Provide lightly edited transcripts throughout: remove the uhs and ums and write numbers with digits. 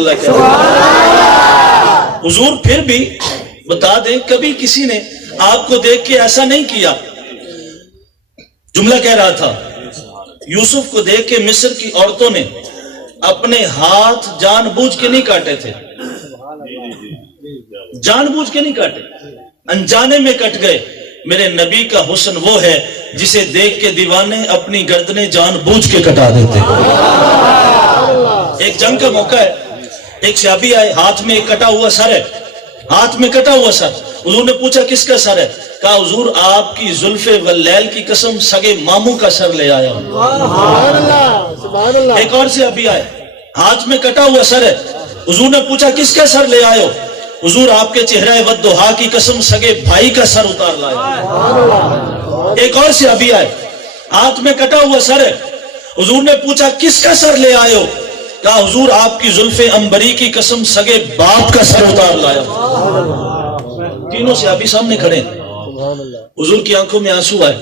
اللہ کیا حضور پھر بھی بتا دیں کبھی کسی نے آپ کو دیکھ کے ایسا نہیں کیا. جملہ کہہ رہا تھا یوسف کو دیکھ کے مصر کی عورتوں نے اپنے ہاتھ جان بوجھ کے نہیں کاٹے تھے, جان بوجھ کے نہیں کاٹے, انجانے میں کٹ گئے. میرے نبی کا حسن وہ ہے جسے دیکھ کے دیوانے اپنی گردنیں جان بوجھ کے کٹا دیتے. ایک جنگ کا موقع ہے, ایک صحابی آئے, ہاتھ میں ایک کٹا ہوا سر ہے, ہاتھ میں کٹا ہوا سر. حضور نے پوچھا کس کا سر ہے؟ کہا حضور آپ کی زلف واللیل کی قسم سگے ماموں کا سر لے آیا ہوں. ایک اور صحابی آئے, ہاتھ میں کٹا ہوا سر ہے. حضور نے پوچھا کس کا سر لے آئے ہو؟ حضور آپ کے چہرہ والضحا کی قسم سگے بھائی کا سر اتار لایا. ایک اور صحابی آئے, ہاتھ میں کٹا ہوا سر ہے. حضور نے پوچھا کس کا سر لے آئے ہو؟ کہا حضور آپ کی زلف عنبری کی قسم سگے باپ کا سر اتار لایا. تینوں صحابی سامنے کھڑے ہیں. حضور کی آنکھوں میں آنسو آئے,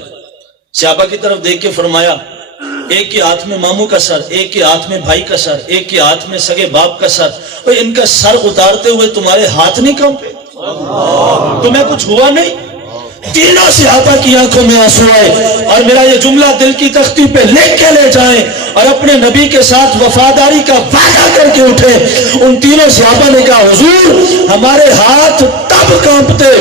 صحابہ کی طرف دیکھ کے فرمایا ایک کے ہاتھ میں ماموں کا سر, ایک کے ہاتھ میں بھائی کا سر, ایک کے ہاتھ میں سگے باپ کا سر, اور ان کا سر اتارتے ہوئے تمہارے ہاتھ نہیں کانپے؟ تمہیں کچھ ہوا نہیں؟ تینوں صحابہ کی آنکھوں میں آنسو آئے. اور میرا یہ جملہ دل کی تختی پہ لکھ کے لے جائیں اور اپنے نبی کے ساتھ وفاداری کا وعدہ کر کے اٹھے. ان تینوں صحابہ نے کہا حضور ہمارے ہاتھ تب کانپتے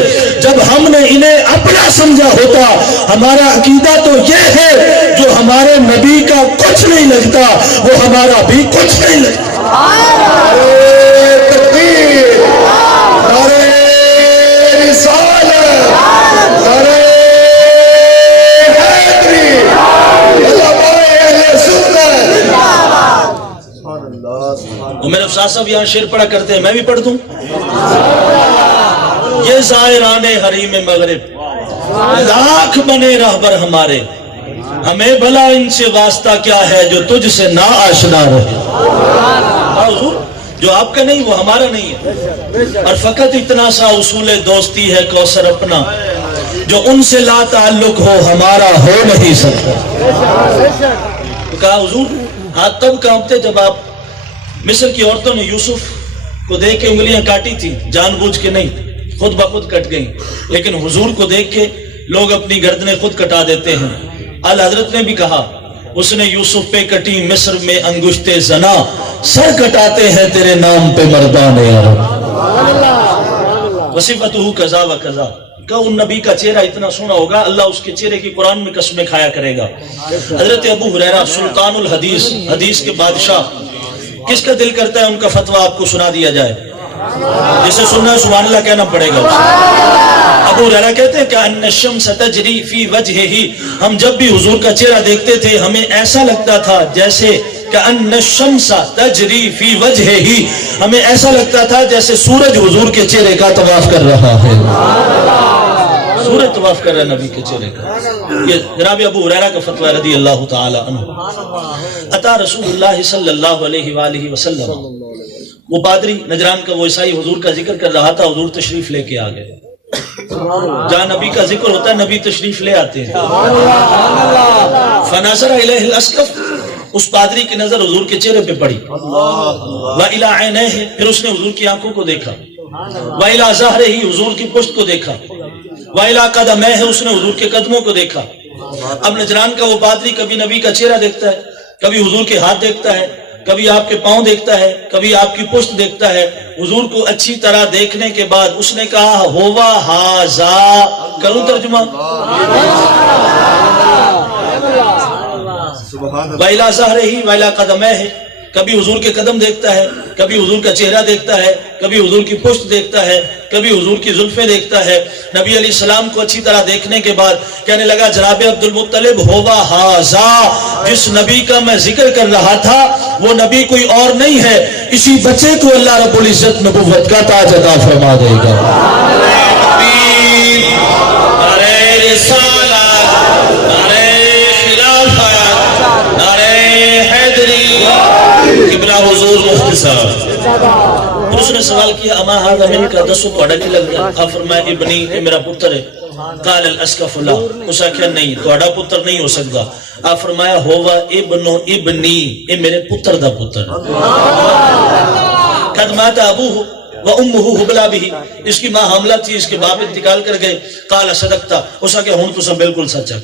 جب ہم نے انہیں اپنا سمجھا ہوتا. ہمارا عقیدہ تو یہ ہے جو ہمارے نبی کا کچھ نہیں لگتا وہ ہمارا بھی کچھ نہیں لگتا. میرے افسر صاحب یہاں شعر پڑھا کرتے ہیں, میں بھی پڑھ دوں. یہ زائران حریم مغرب لاکھ بنے رہبر ہمارے, ہمیں بھلا ان سے واسطہ کیا ہے جو تجھ سے نا آشنا رہے. حضور جو آپ کا نہیں وہ ہمارا نہیں ہے, اور فقط اتنا سا اصول دوستی ہے کوثر اپنا, جو ان سے لا تعلق ہو ہمارا ہو نہیں سکتا. تو کہا حضور ہاتھ تب کانپتے جب آپ مصر کی عورتوں نے یوسف کو دیکھ کے انگلیاں کاٹی تھی, جان بوجھ کے نہیں, خود بخود کٹ گئیں. لیکن حضور کو دیکھ کے لوگ اپنی گردنیں خود کٹا دیتے ہیں. اعلی حضرت نے بھی کہا اس نے یوسف پہ کٹی مصر میں انگشتے زنا, سر کٹاتے ہیں تیرے نام پہ مردان عرب. وصفتہ کذا و کذا. کہ ان نبی کا چہرہ اتنا سونا ہوگا اللہ اس کے چہرے کی قرآن میں قسمیں کھایا کرے گا. حضرت ابو ہریرہ سلطان الحدیث, حدیث کے بادشاہ, کس کا دل کرتا ہے ان کا فتویٰ آپ کو سنا دیا جائے؟ جسے سننا ہے سبحان اللہ کہنا پڑے گا. ابو ہریرہ کہتے ہیں کہ ان الشمس تجری فی وجہہ, ہم جب بھی حضور کا چہرہ دیکھتے تھے ہمیں ایسا لگتا تھا جیسے کہ ان الشمس تجری فی وجہہ, ہمیں ایسا لگتا تھا جیسے سورج حضور کے چہرے کا طواف کر رہا ہے. سورج طواف کر رہا ہے نبی کے چہرے کا. یہ جناب ابو ہریرہ کا فتویٰ رضی اللہ تعالی عنہ. عطا رسول اللہ صلی اللہ علیہ وآلہ وسلم, وہ پادری نجران کا وہ عیسائی حضور کا ذکر کر رہا تھا, حضور تشریف لے کے آ گئے. جہاں نبی کا ذکر ہوتا ہے نبی تشریف لے آتے ہیں. فناظر الیہ الاسقف, اس پادری کی نظر حضور کے چہرے پہ پڑی. وَإِلَىٰ عَيْنَيْهِ, پھر اس نے حضور کی آنکھوں کو دیکھا. وَإِلَىٰ ظَهْرِهِ, حضور کی پشت کو دیکھا. وَإِلَىٰ قَدَمَيْهِ, اس نے حضور کے قدموں کو دیکھا. اب نجران کا وہ پادری کبھی نبی کا چہرہ دیکھتا ہے, کبھی حضور کے ہاتھ دیکھتا ہے, کبھی آپ کے پاؤں دیکھتا ہے, کبھی آپ کی پشت دیکھتا ہے. حضور کو اچھی طرح دیکھنے کے بعد اس نے کہا ہوا ہاذا, کروں ترجمہ؟ وَإِلَىٰ ظَهْرِهِ وَإِلَىٰ قَدَمَيْهِ, کبھی حضور کے قدم دیکھتا ہے, کبھی حضور کا چہرہ دیکھتا ہے, کبھی حضور کی پشت دیکھتا ہے, کبھی حضور کی زلفیں دیکھتا ہے. نبی علیہ السلام کو اچھی طرح دیکھنے کے بعد کہنے لگا جناب عبد المطلب ہوا ہاذا, جس نبی کا میں ذکر کر رہا تھا وہ نبی کوئی اور نہیں ہے, اسی بچے کو اللہ رب العزت نبوت کا تاج عطا فرما دے گا. حضور مفتی صاحب. پھر اس نے سوال کیا اما ھذا منک, دسو تہاڈا کی لگدا؟ آپ فرمایا ابنی, یہ میرا پتر ہے. قال الاسقف لا, اس آخیا نہیں تہاڈا پتر نہیں ہو سکتا. آپ فرمایا ہوا ابن ابنی, یہ میرے پتر دا پتر. قد مات ابوہ وامہ حبلا بھی، اس کی ماں حاملہ تھی، اس کے باپ انتقال کر گئے. قال صدقتا، اس کا کہ ہوں تو سب بالکل سچ ہے.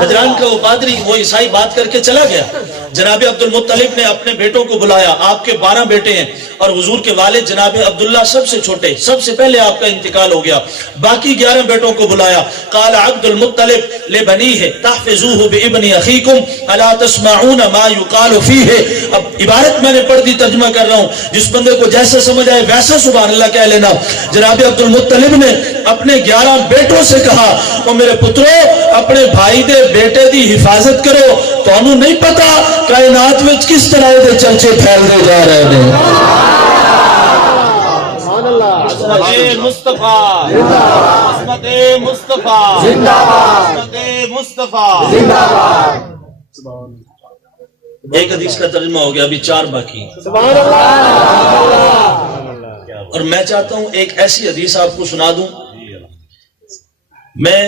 نجران کا وہ پادری، وہ عیسائی بات کر کے چلا گیا. جناب عبد المطلب نے اپنے بیٹوں کو بلایا. آپ کے 12 بیٹے ہیں اور حضور کے والد جناب عبداللہ سب سے چھوٹے، سب سے پہلے آپ کا انتقال ہو گیا. باقی 11 بیٹوں کو بلایا. قال عبد المطلب لبنیہ تحفظوہ بابن اخیکم الا تسمعون ما یقال فیہ. اب عبارت میں نے پڑھ دی، ترجمہ کر رہا ہوں، جس بندے کو جیسا سمجھ آئے ویسا سبحان اللہ کہہ لینا. جناب عبد المطلب نے اپنے 11 بیٹوں سے کہا، او میرے پترو، اپنے بھائی دے بیٹے دی حفاظت کرو. تو انہوں نہیں پتا کائنات میں کس طرح دے چرچے پھیل دے جا رہے ہیں. عصمت مصطفیٰ عصمت مصطفیٰ عصمت مصطفیٰ. ایک حدیث کا ترجمہ ہو گیا، ابھی 4 باقی. اور میں چاہتا ہوں ایک ایسی حدیث آپ کو سنا دوں. میں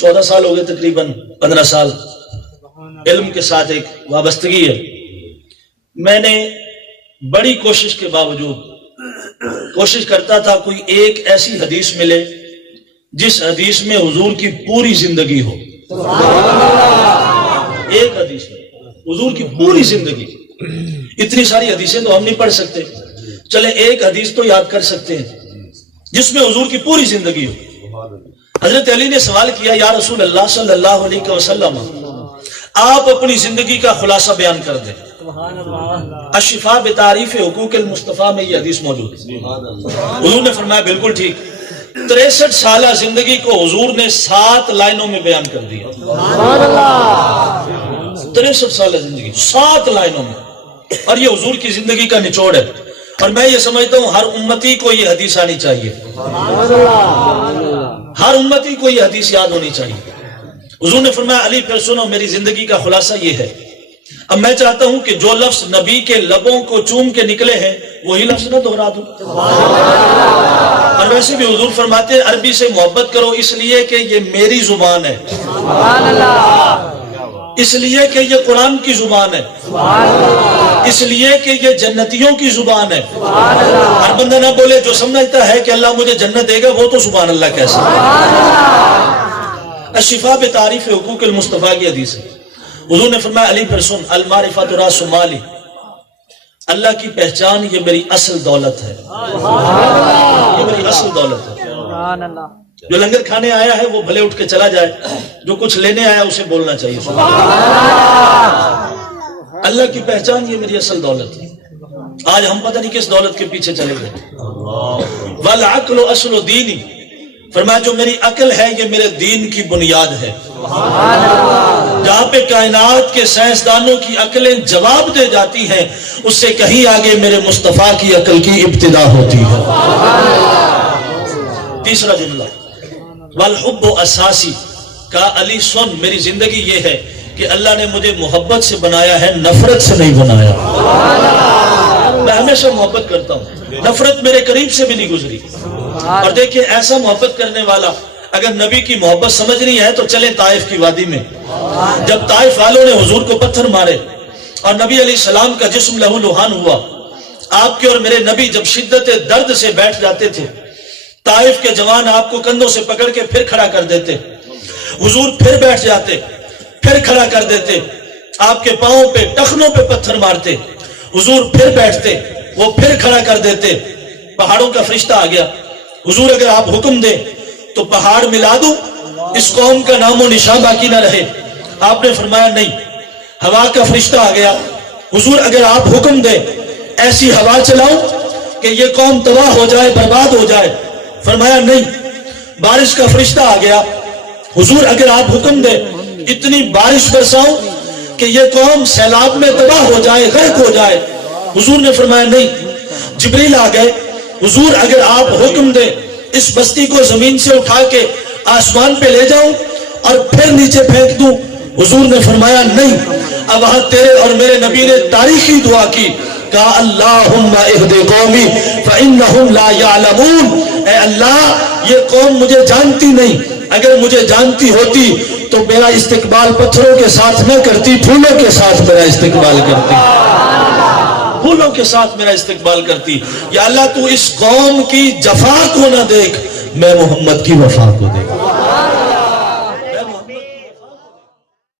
14 سال ہو گئے، تقریباً 15 سال علم کے ساتھ ایک وابستگی ہے. میں نے بڑی کوشش کے باوجود کوشش کرتا تھا کوئی ایک ایسی حدیث ملے جس حدیث میں حضور کی پوری زندگی ہو. ایک حدیث میں حضور کی پوری زندگی. اتنی ساری حدیثیں تو ہم نہیں پڑھ سکتے، چلے ایک حدیث تو یاد کر سکتے ہیں جس میں حضور کی پوری زندگی ہو. حضرت علی نے سوال کیا، یا رسول اللہ صلی اللہ علیہ وسلم، آپ اپنی زندگی کا خلاصہ بیان کر دیں. الشفاء بتعریف حقوق المصطفیٰ میں یہ حدیث موجود ہے. حضور نے فرمایا بالکل ٹھیک. 63 سالہ زندگی کو حضور نے 7 لائنوں میں بیان کر دیا. 63 سالہ زندگی 7 لائنوں میں، اور یہ حضور کی زندگی کا نچوڑ ہے. اور میں یہ سمجھتا ہوں ہر امتی کو یہ حدیث آنی چاہیے، ہر امتی کو یہ حدیث یاد ہونی چاہیے. حضور نے فرمایا علی پھر سنو، میری زندگی کا خلاصہ یہ ہے. اب میں چاہتا ہوں کہ جو لفظ نبی کے لبوں کو چوم کے نکلے ہیں وہی لفظ نہ دہرا دوں. اور ویسے بھی حضور فرماتے ہیں عربی سے محبت کرو، اس لیے کہ یہ میری زبان ہے، اس لیے کہ یہ قرآن کی زبان ہے، اس لیے کہ یہ جنتیوں کی زبان ہے. ہر بندہ نہ بولے جو سمجھتا ہے کہ اللہ مجھے جنت دے گا وہ تو سبحان اللہ کیسا. الشفاء بتعریف حقوق المصطفیٰ کی حدیث ہے. حضور نے فرمایا علی پر سن، المعرفۃ راس مالی، اللہ کی پہچان یہ میری اصل دولت ہے، یہ میری اصل دولت ہے. جو لنگر کھانے آیا ہے وہ بھلے اٹھ کے چلا جائے، جو کچھ لینے آیا اسے بولنا چاہیے. اللہ کی پہچان یہ میری اصل دولت ہے. آج ہم پتہ نہیں کس دولت کے پیچھے چلے گئے. والعقل اصل دینی، فرمایا جو میری عقل ہے یہ میرے دین کی بنیاد ہے. جہاں پہ کائنات کے سائنسدانوں کی عقلیں جواب دے جاتی ہیں، اس سے کہیں آگے میرے مصطفیٰ کی عقل کی ابتدا ہوتی ہے. تیسرا جملہ، والحب اساسی، کہا علی سن میری زندگی یہ ہے کہ اللہ نے مجھے محبت سے بنایا ہے، نفرت سے نہیں بنایا. میں ہمیشہ محبت کرتا ہوں، نفرت میرے قریب سے بھی نہیں گزری. اور دیکھیں ایسا محبت کرنے والا اگر نبی کی محبت سمجھنی ہے تو چلیں طائف کی وادی میں. جب طائف والوں نے حضور کو پتھر مارے اور نبی علیہ السلام کا جسم لہو لہان ہوا، آپ کے اور میرے نبی جب شدت درد سے بیٹھ جاتے تھے، طائف کے جوان آپ کو کندھوں سے پکڑ کے پھر کھڑا کر دیتے. حضور پھر بیٹھ جاتے، پھر کھڑا کر دیتے، آپ کے پاؤں پہ ٹخنوں پہ پتھر مارتے. حضور پھر بیٹھتے، وہ پھر کھڑا کر دیتے. پہاڑوں کا فرشتہ آ گیا، حضور اگر آپ حکم دیں تو پہاڑ ملا دوں، اس قوم کا نام و نشان باقی نہ رہے. آپ نے فرمایا نہیں. ہوا کا فرشتہ آ گیا، حضور اگر آپ حکم دیں ایسی ہوا چلاؤں کہ یہ قوم تباہ ہو جائے، برباد ہو جائے. فرمایا نہیں. بارش کا فرشتہ آ گیا، حضور اگر آپ حکم دیں اتنی بارش برساؤں کہ یہ قوم سیلاب میں تباہ ہو جائے، غرق ہو جائے. حضور نے فرمایا نہیں. جبریل آ گئے، حضور اگر آپ حکم دیں اس بستی کو زمین سے اٹھا کے آسمان پہ لے جاؤں اور پھر نیچے پھینک دوں. حضور نے فرمایا نہیں. اب وہاں تیرے اور میرے نبی نے تاریخی دعا کی، کہا اللہم اہد قومی فإنہم لا یعلمون. اے اللہ یہ قوم مجھے جانتی نہیں، اگر مجھے جانتی ہوتی تو میرا استقبال پتھروں کے ساتھ نہ کرتی، پھولوں کے ساتھ میرا استقبال کرتی. پھولوں کے ساتھ میرا استقبال کرتی. یا اللہ تو اس قوم کی جفا کو نہ دیکھ، میں محمد کی وفا کو دیکھ.